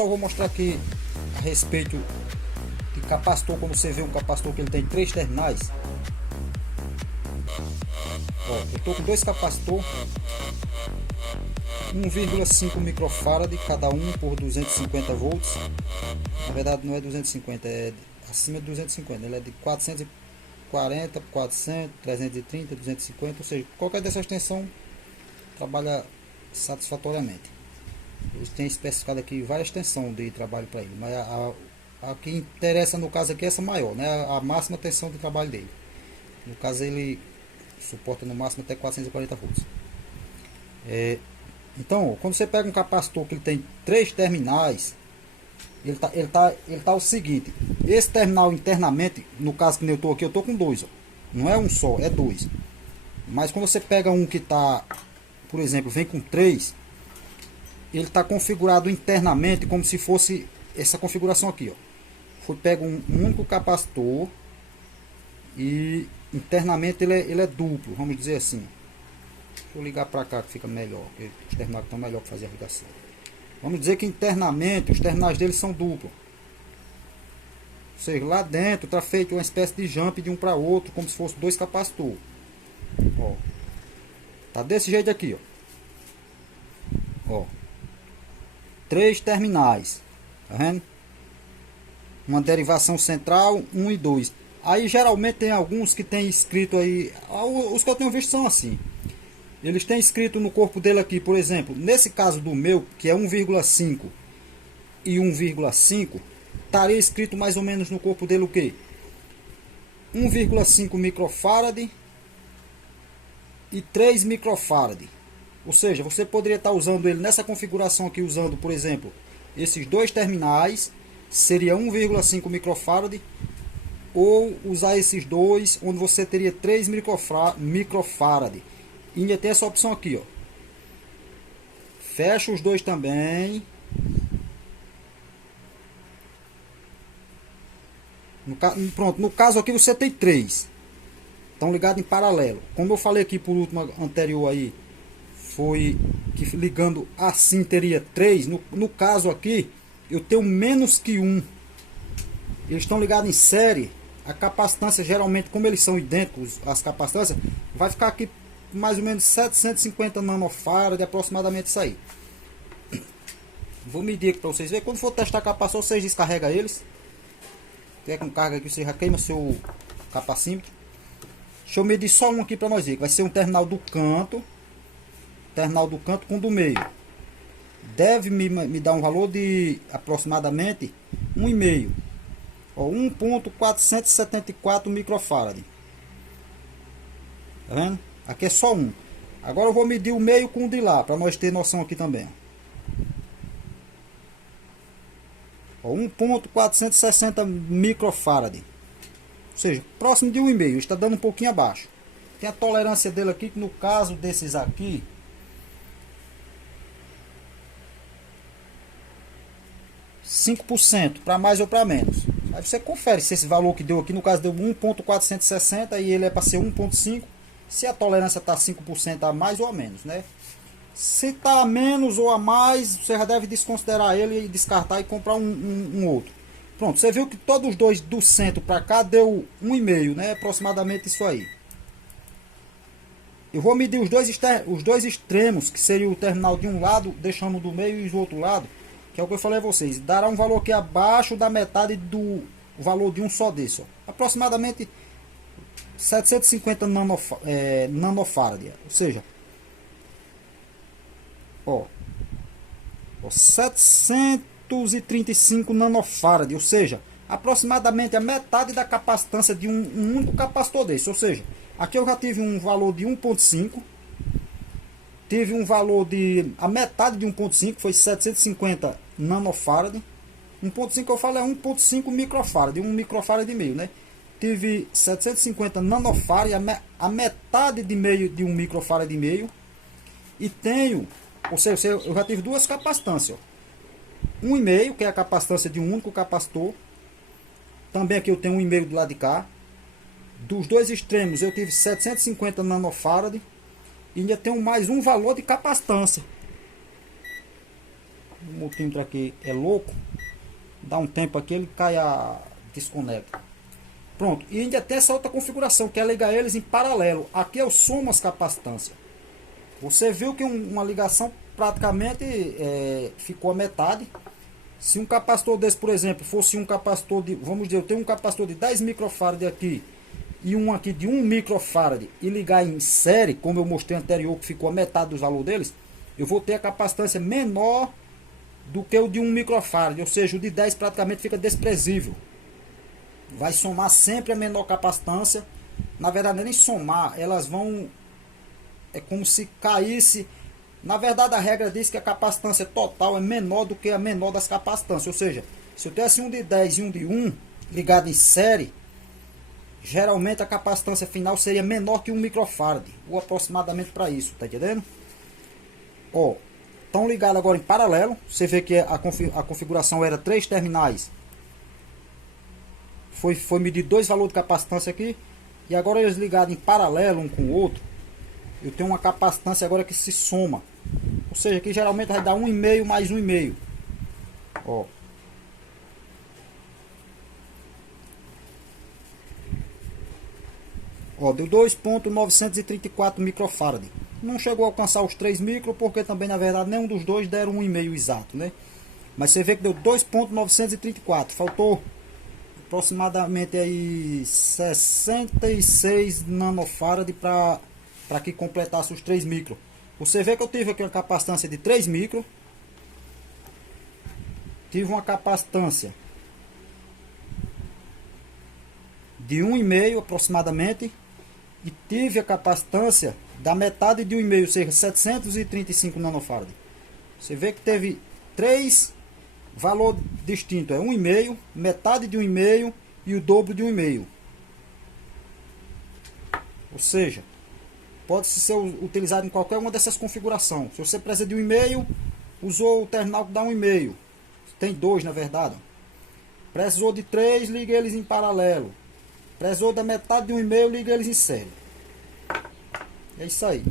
pessoal, vou mostrar aqui a respeito de capacitor. Quando você vê um capacitor que ele tem 3 terminais, ó, eu estou com 2 capacitores, 1,5 microfarad cada um por 250 volts. Na verdade não é 250, é acima de 250, ele é de 440, 400, 330, 250, ou seja, qualquer dessas tensão trabalha satisfatoriamente. Eles têm especificado aqui várias tensões de trabalho para ele, mas a que interessa no caso aqui é essa maior, né? A máxima tensão de trabalho dele. No caso ele suporta no máximo até 440 volts. Então, quando você pega um capacitor que ele tem 3 terminais, ele tá o seguinte: esse terminal internamente, no caso que eu estou aqui, eu estou com 2, ó. Não é um só, é 2. Mas quando você pega um que está, por exemplo, vem com 3, ele está configurado internamente como se fosse essa configuração aqui, ó. Pega um único capacitor e internamente ele é duplo, vamos dizer assim. Deixa eu ligar para cá que fica melhor, porque os terminais estão melhor para fazer a ligação. Vamos dizer que internamente os terminais deles são duplos. Ou seja, lá dentro está feito uma espécie de jump de um para outro, como se fosse 2 capacitores. Ó, tá desse jeito aqui, ó. 3 terminais, tá vendo? Uma derivação central, 1 e 2. Aí geralmente tem alguns que tem escrito aí, os que eu tenho visto são assim. Eles têm escrito no corpo dele aqui, por exemplo, nesse caso do meu, que é 1,5 e 1,5, estaria escrito mais ou menos no corpo dele o que? 1,5 microfarad e 3 microfarad. Ou seja, você poderia estar usando ele nessa configuração aqui, usando, por exemplo, esses 2 terminais, seria 1,5 microfarad, ou usar esses dois, onde você teria 3 microfarad. E ainda tem essa opção aqui, ó. Fecha os dois também. Pronto, no caso aqui você tem 3. Estão ligados em paralelo. Como eu falei aqui por último anterior aí, foi que ligando assim teria 3. No caso aqui, eu tenho menos que 1. Eles estão ligados em série. A capacitância, geralmente, como eles são idênticos, as capacitâncias, vai ficar aqui mais ou menos 750 nanofarad, aproximadamente isso aí. Vou medir aqui para vocês verem. Quando for testar capacitor, vocês descarregam eles. Tiver com carga aqui, você já queima seu capacímetro. Deixa eu medir só um aqui para nós ver. Vai ser um terminal do canto. Terminal do canto com do meio. Deve me dar um valor de aproximadamente 1,5. 1.474 microfarad. Tá vendo? Aqui é só um. Agora eu vou medir o meio com o de lá, para nós ter noção aqui também. 1.460 microfarad. Ou seja, próximo de 1,5. Está dando um pouquinho abaixo. Tem a tolerância dele aqui, que no caso desses aqui, 5%, para mais ou para menos. Aí você confere se esse valor que deu aqui, no caso deu 1.460 e ele é para ser 1.5. Se a tolerância está 5% a mais ou a menos, né? Se está a menos ou a mais, você já deve desconsiderar ele e descartar e comprar um outro. Pronto, você viu que todos os dois do centro para cá deu 1,5, né? Aproximadamente isso aí. Eu vou medir os dois extremos, que seria o terminal de um lado, deixando do meio, e do outro lado, que é o que eu falei a vocês. Dará um valor aqui abaixo da metade do valor de um só desse, ó. Aproximadamente 750 nanofarad, ou seja, 735 nanofarad, ou seja, aproximadamente a metade da capacitância de um único capacitor desse. Ou seja, aqui eu já tive um valor de 1.5, tive um valor de a metade de 1.5, foi 750 nanofarad. 1.5 eu falo é 1.5 microfarad, 1 microfarad e meio, né? Tive 750 nanofarad, a metade de meio de 1 microfarad e meio. E tenho, ou seja, eu já tive duas capacitâncias, ó. 1,5, que é a capacitância de um único capacitor. Também aqui eu tenho 1,5 do lado de cá. Dos dois extremos eu tive 750 nanofarad. E ainda tenho mais um valor de capacitância. O multímetro aqui é louco. Dá um tempo aqui, ele cai a desconecta. Pronto. E ainda tem essa outra configuração, que é ligar eles em paralelo. Aqui eu somo as capacitâncias. Você viu que uma ligação praticamente ficou a metade. Se um capacitor desse, por exemplo, fosse um capacitor de, vamos dizer, eu tenho um capacitor de 10 microfarad aqui e um aqui de 1 microfarad e ligar em série, como eu mostrei anterior, que ficou a metade dos valores deles, eu vou ter a capacitância menor do que o de 1 microfarad, ou seja, o de 10 praticamente fica desprezível. Vai somar sempre a menor capacitância. Na verdade, não é nem somar, elas vão, é como se caísse. Na verdade, a regra diz que a capacitância total é menor do que a menor das capacitâncias. Ou seja, se eu tivesse um de 10 e um de 1 ligado em série, geralmente a capacitância final seria menor que 1 microfarad, ou aproximadamente para isso, tá entendendo? Ó, estão ligados agora em paralelo. Você vê que a configuração era 3 terminais. Foi medir 2 valores de capacitância aqui. E agora eles ligados em paralelo um com o outro. Eu tenho uma capacitância agora que se soma. Ou seja, aqui geralmente vai dar 1,5 mais 1,5. Ó. Ó, deu 2.934 microfarad. Não chegou a alcançar os 3 micro, porque também na verdade nenhum dos dois deram 1,5 exato, né? Mas você vê que deu 2.934. Faltou aproximadamente aí 66 nanofarad para que completasse os 3 micro. Você vê que eu tive aqui uma capacitância de 3 micro. Tive uma capacitância de 1,5 aproximadamente. E tive a capacitância da metade de 1,5, ou seja, 735 nanofarad. Você vê que teve 3 valores distintos. É 1,5, metade de 1,5 e o dobro de 1,5. Ou seja, pode ser utilizado em qualquer uma dessas configurações. Se você precisa de 1,5, usou o terminal que dá 1,5. Tem 2 na verdade. Precisou de 3, liga eles em paralelo. Precisou da metade de 1,5, liga eles em série. É isso aí.